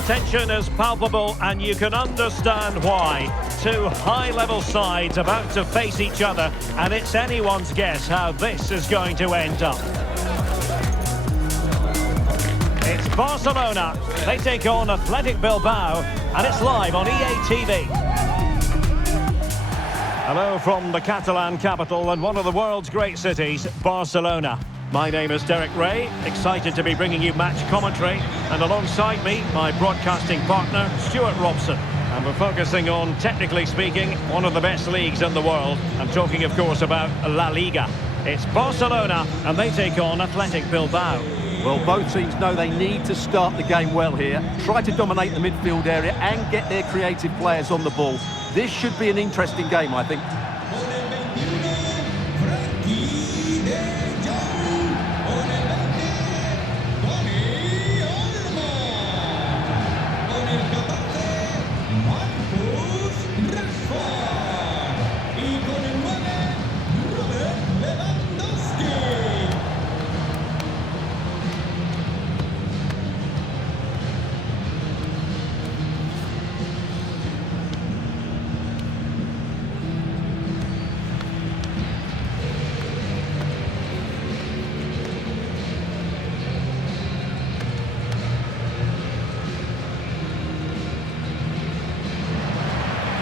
The tension is palpable and you can understand why. Two high-level sides about to face each other, and it's anyone's guess how this is going to end up. It's Barcelona. They take on Athletic Bilbao, and it's live on EA TV. Hello from the Catalan capital and one of the world's great cities, Barcelona. My name is Derek Ray, excited to be bringing you match commentary, and alongside me, my broadcasting partner, Stuart Robson. And we're focusing on, technically speaking, one of the best leagues in the world. I'm talking, of course, about La Liga. It's Barcelona, and they take on Athletic Bilbao. Well, both teams know they need to start the game well here, try to dominate the midfield area and get their creative players on the ball. This should be an interesting game, I think.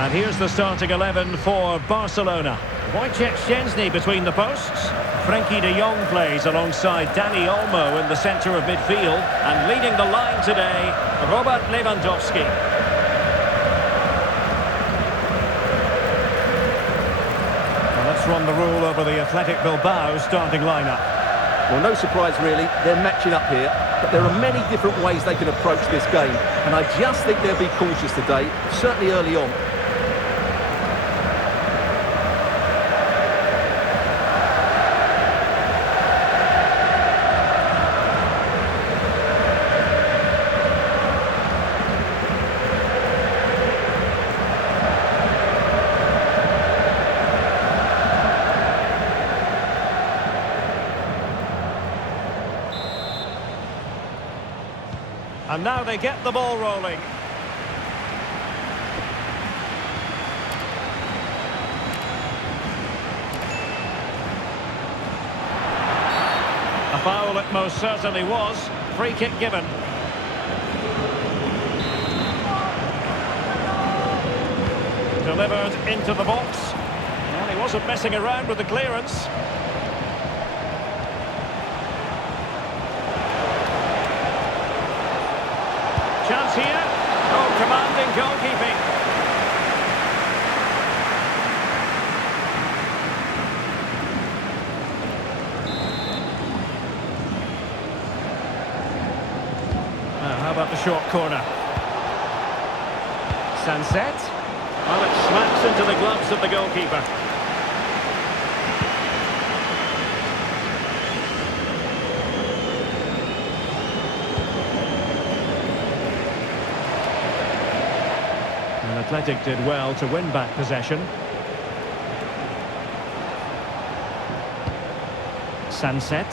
And here's the starting 11 for Barcelona. Wojciech Szczęsny between the posts. Frenkie de Jong plays alongside Dani Olmo in the centre of midfield. And leading the line today, Robert Lewandowski. Well, let's run the rule over the Athletic Bilbao starting lineup. Well, no surprise really, they're matching up here, but there are many different ways they can approach this game, and I just think they'll be cautious today, certainly early on. And now they get the ball rolling. A foul it most certainly was. Free kick given. Delivered into the box. Well, he wasn't messing around with the clearance. Chance here. Oh, commanding goalkeeping. How about the short corner? Sunset. Well, it smacks into the gloves of the goalkeeper. Athletic did well to win back possession. Sunset.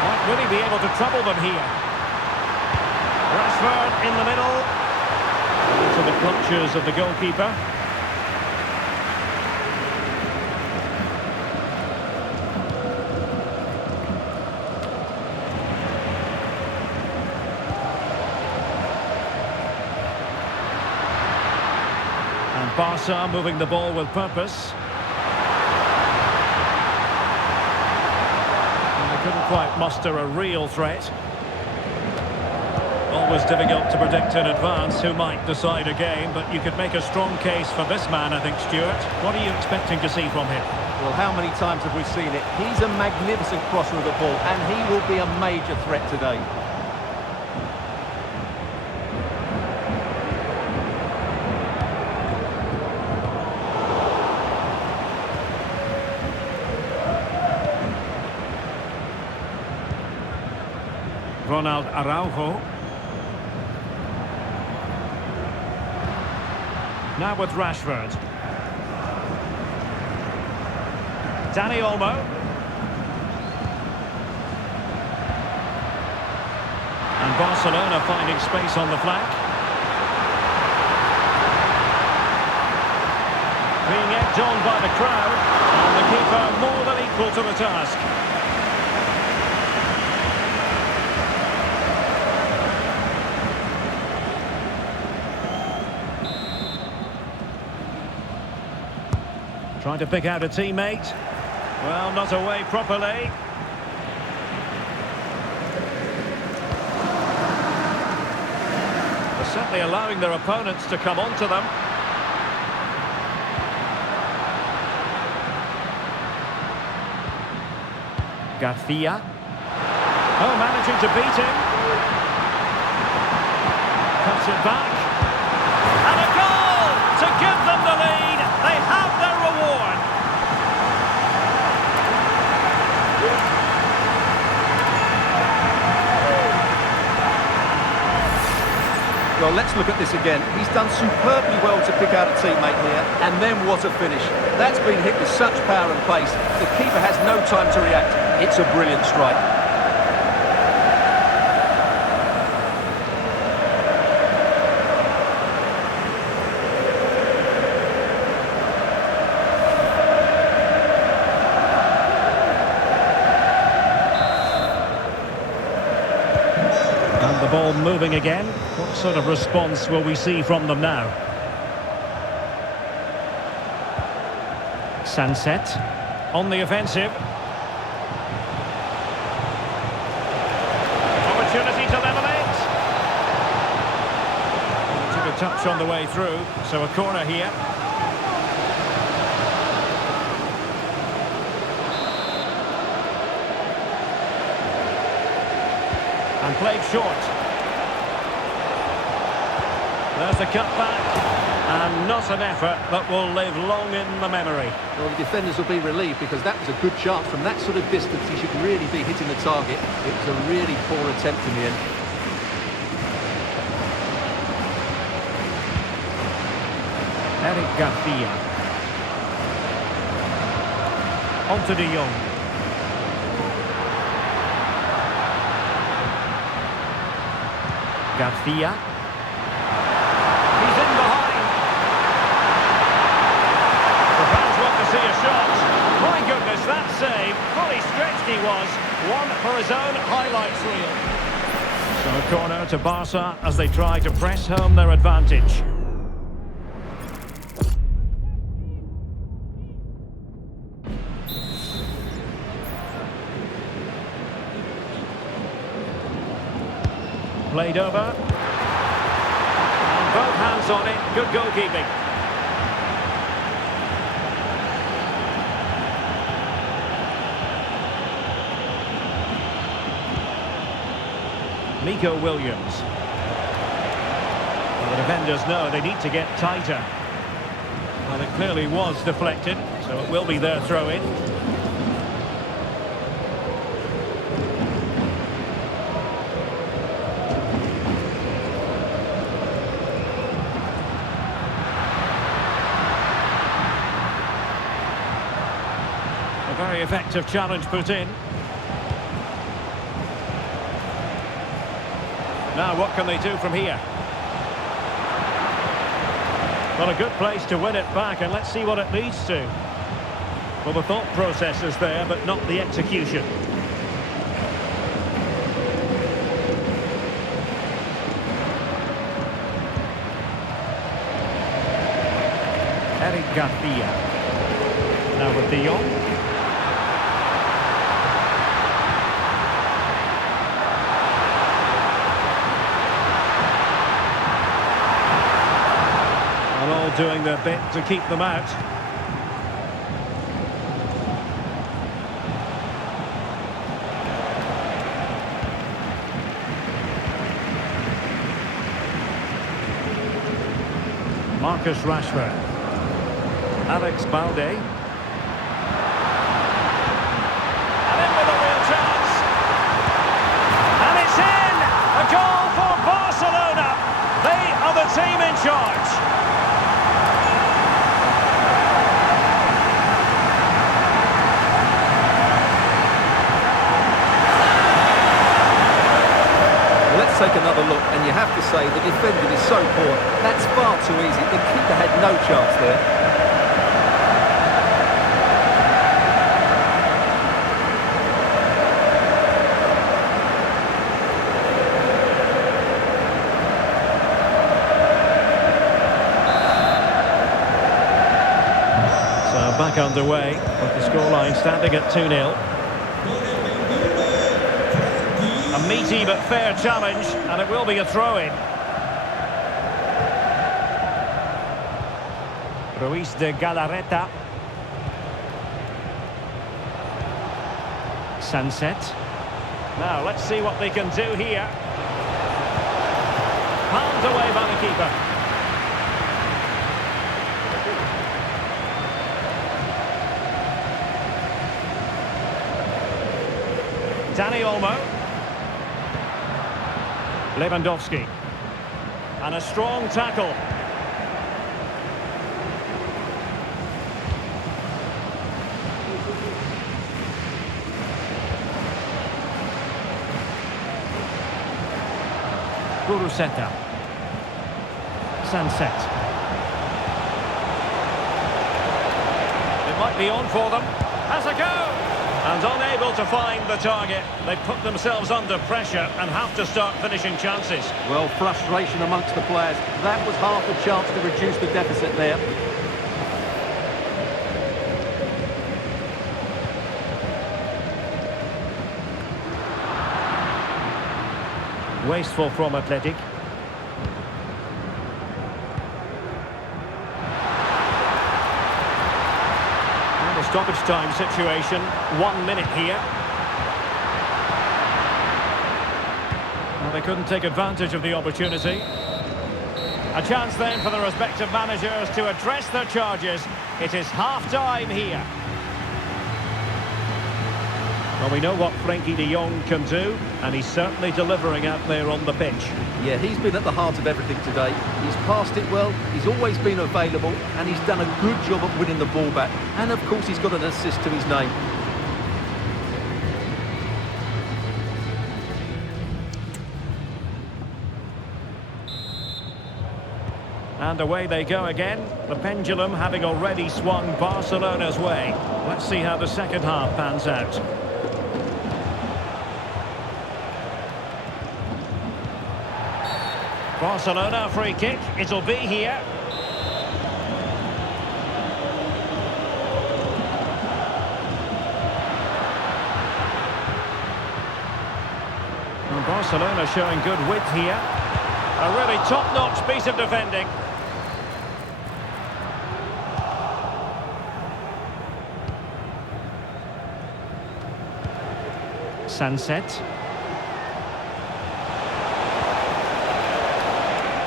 Might really be able to trouble them here. Rashford in the middle. Into the clutches of the goalkeeper. Barca moving the ball with purpose. And they couldn't quite muster a real threat. Always difficult to predict in advance who might decide a game, but you could make a strong case for this man, I think, Stuart. What are you expecting to see from him? Well, how many times have we seen it? He's a magnificent crosser of the ball, and he will be a major threat today. Ronald Araujo. Now with Rashford. Danny Olmo. And Barcelona finding space on the flank. Being egged on by the crowd, and the keeper more than equal to the task. Trying to pick out a teammate. Well, not away properly. They're certainly allowing their opponents to come onto them. Garcia. Oh, managing to beat him. Cuts it back. And a goal to give them the lead. They have their reward. Well, let's look at this again. He's done superbly well to pick out a teammate here, and then what a finish. That's been hit with such power and pace. The keeper has no time to react. It's a brilliant strike. And the ball moving again. What sort of response will we see from them now? Sunset on the offensive. Opportunity to level it. Took a touch on the way through, so a corner here. And played short. There's the cutback. And not an effort that will live long in the memory. Well, the defenders will be relieved because that was a good chance. From that sort of distance, he should really be hitting the target. It was a really poor attempt in the end. Eric Garcia. On to De Jong. Garcia. He's in behind. The fans want to see a shot. My goodness, that save. Fully stretched he was. One for his own highlights reel. So a corner to Barca as they try to press home their advantage. Played over. And both hands on it. Good goalkeeping. Nico Williams. Well, the defenders know they need to get tighter. Well, it clearly was deflected, so it will be their throw-in. A very effective challenge put in. Now, what can they do from here? Well, a good place to win it back, and let's see what it leads to. Well, the thought process is there, but not the execution. Eric Garcia. Now with De Jong. All doing their bit to keep them out. Marcus Rashford. Alex Balde. And in with a real chance. And it's in! A goal for Barcelona. They are the team in charge. look, and you have to say the defending is so poor. That's far too easy. The keeper had no chance there. Back underway with the scoreline standing at 2-0. A meaty but fair challenge, and it will be a throw-in. Ruiz de Galarreta. Sunset. Now let's see what they can do here. Palmed away by the keeper. Dani Olmo. Lewandowski. And a strong tackle. Guruseta. Sunset. It might be on for them. Has a go! And unable to find the target. They put themselves under pressure and have to start finishing chances. Well, frustration amongst the players. That was half a chance to reduce the deficit there. Wasteful from Athletic. Stoppage time situation, 1 minute here. Well, they couldn't take advantage of the opportunity. A chance then for the respective managers to address their charges. It is half-time here. Well, we know what Frenkie de Jong can do, and he's certainly delivering out there on the pitch. Yeah, he's been at the heart of everything today. He's passed it well, he's always been available, and he's done a good job at winning the ball back. And of course, he's got an assist to his name. And away they go again, the pendulum having already swung Barcelona's way. Let's see how the second half pans out. Barcelona free kick, it'll be here. And Barcelona showing good width here. A really top-notch piece of defending. Sunset.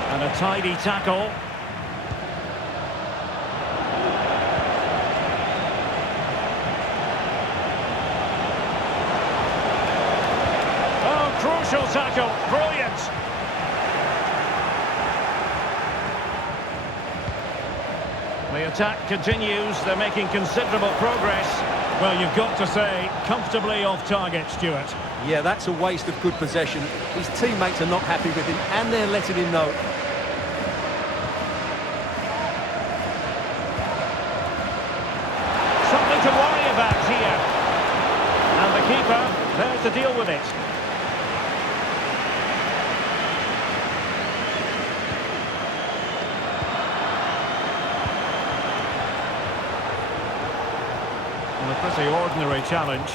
And a tidy tackle. Oh, crucial tackle. Brilliant. The attack continues. They're making considerable progress. Well, you've got to say, comfortably off target, Stuart. Yeah, that's a waste of good possession. His teammates are not happy with him, and they're letting him know. Something to worry about here. And the keeper there to deal with it. And a pretty ordinary challenge.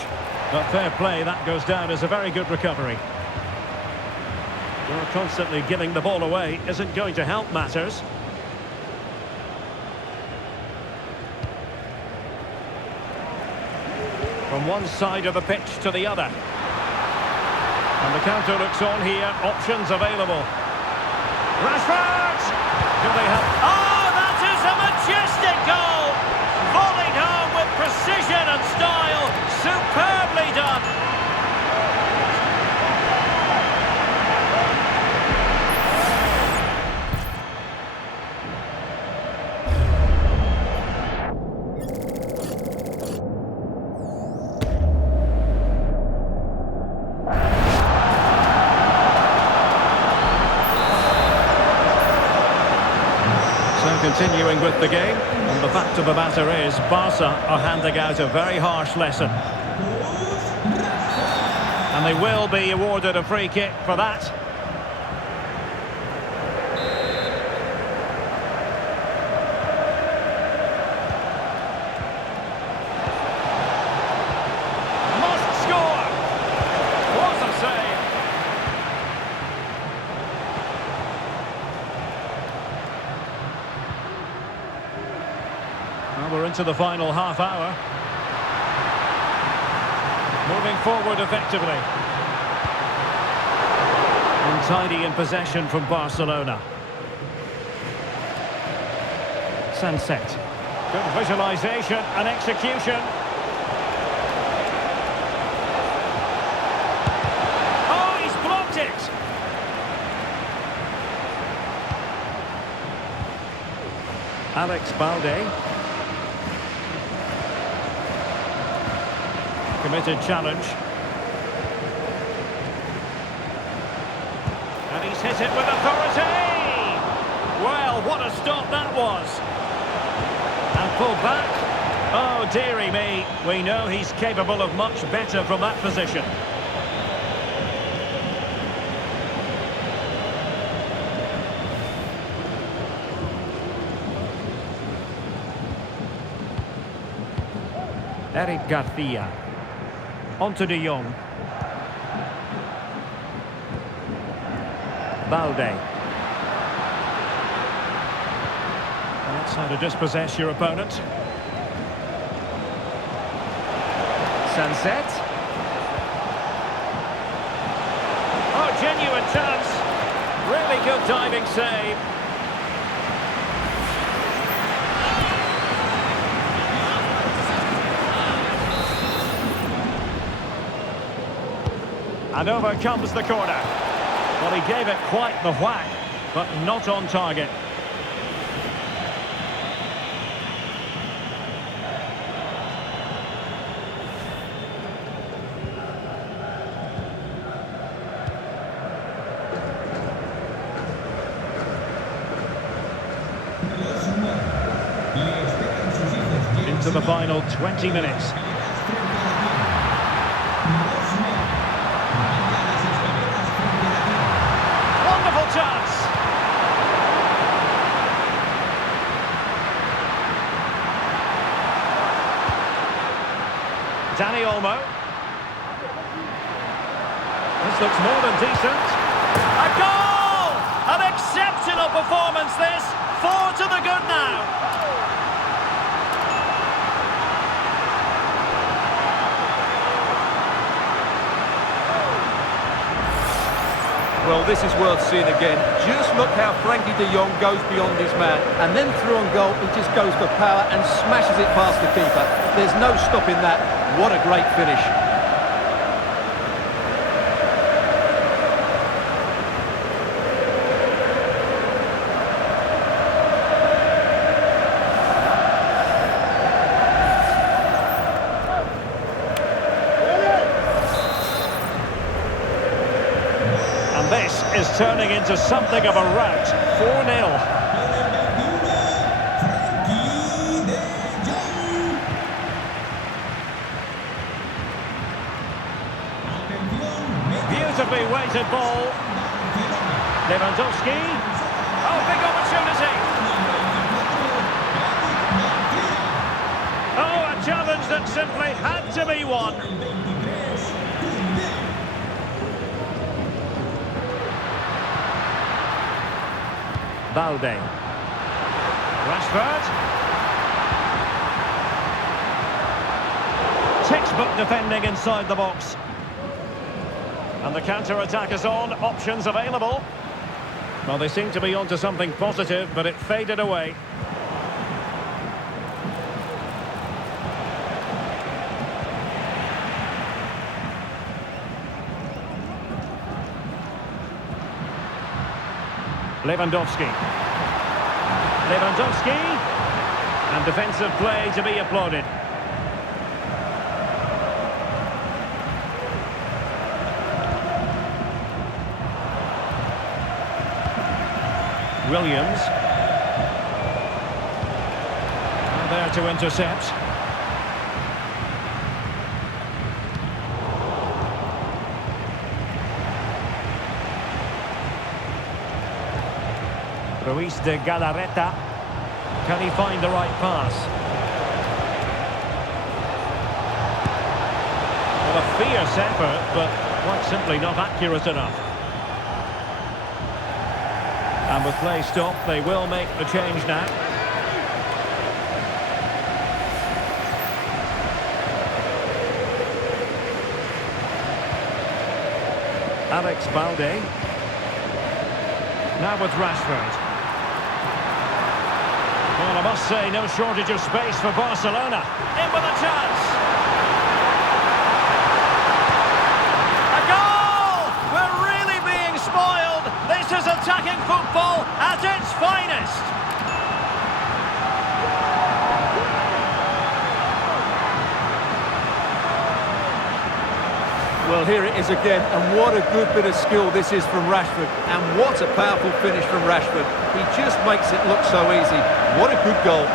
But fair play, that goes down as a very good recovery. Well, constantly giving the ball away isn't going to help matters. From one side of the pitch to the other. And the counter looks on here, options available. Rashford! Do they have... Oh, that is a majestic goal! Volleyed home with precision and style. Superbly done! Continuing with the game, and the fact of the matter is Barca are handing out a very harsh lesson. And they will be awarded a free kick for that. Must score! What a save! Well, we're into the final half hour. Moving forward effectively. Untidy in possession from Barcelona. Sunset. Good visualisation and execution. Oh, he's blocked it! Alex Balde. Committed challenge. And he's hit it with authority! Well, what a stop that was. And pulled back. Oh, dearie me. We know he's capable of much better from that position. Eric Garcia. Onto de Jong. Balde. That's how to dispossess your opponent. Sunset. Oh, genuine chance. Really good diving save. And over comes the corner. Well, he gave it quite the whack, but not on target. Into the final 20 minutes. Chance. Dani Olmo. This looks more than decent. A goal! An exceptional performance this. 4 to the good now. Well, this is worth seeing again. Just look how Frankie de Jong goes beyond his man. And then through on goal, he just goes for power and smashes it past the keeper. There's no stopping that. What a great finish. This is turning into something of a rout. 4-0. Beautifully weighted ball. Lewandowski. Oh, big opportunity. Oh, a challenge that simply had to be won. Balde. Rashford. Textbook defending inside the box. And the counter-attack is on. Options available. Well, they seem to be onto something positive, but it faded away. Lewandowski. And defensive play to be applauded. Williams. to intercept. Ruiz de Galarreta. Can he find the right pass? Well, a fierce effort, but quite simply not accurate enough. And with play stopped, they will make the change now. Alex Balde. Now with Rashford. Well, I must say, no shortage of space for Barcelona. In with a chance. A goal! We're really being spoiled. This is attacking football at its finest. Well, here it is again, and what a good bit of skill this is from Rashford, and what a powerful finish from Rashford. He just makes it look so easy. What a good goal.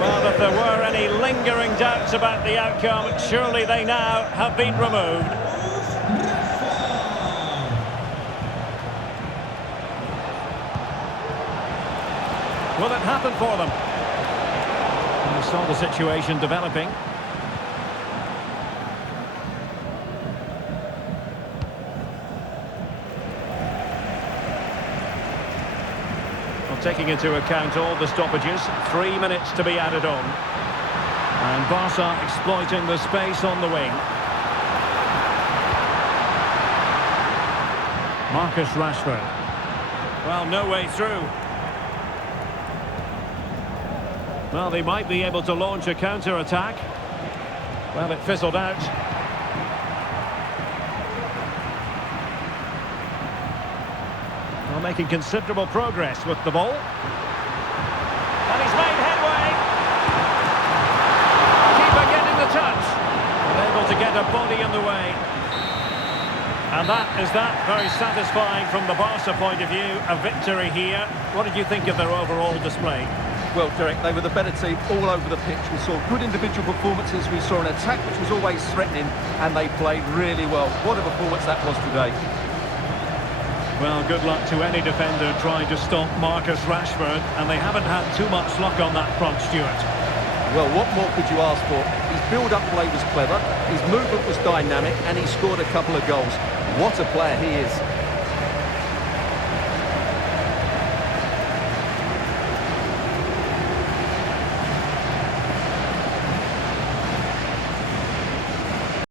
Well, if there were any lingering doubts about the outcome, surely they now have been removed. Will it happen for them? And we saw the situation developing. Well, taking into account all the stoppages, 3 minutes to be added on. And Barca exploiting the space on the wing. Marcus Rashford. Well, no way through. Well, they might be able to launch a counter-attack. Well, it fizzled out. Well, making considerable progress with the ball. And he's made headway. Keeper getting the touch. Able to get a body in the way. And that is that. Very satisfying from the Barca point of view. A victory here. What did you think of their overall display? Well, Derek, they were the better team all over the pitch. We saw good individual performances. We saw an attack which was always threatening, and they played really well. What a performance that was today. Well, good luck to any defender trying to stop Marcus Rashford, and they haven't had too much luck on that front, Stuart. Well, what more could you ask for? His build-up play was clever, his movement was dynamic, and he scored a couple of goals. What a player he is.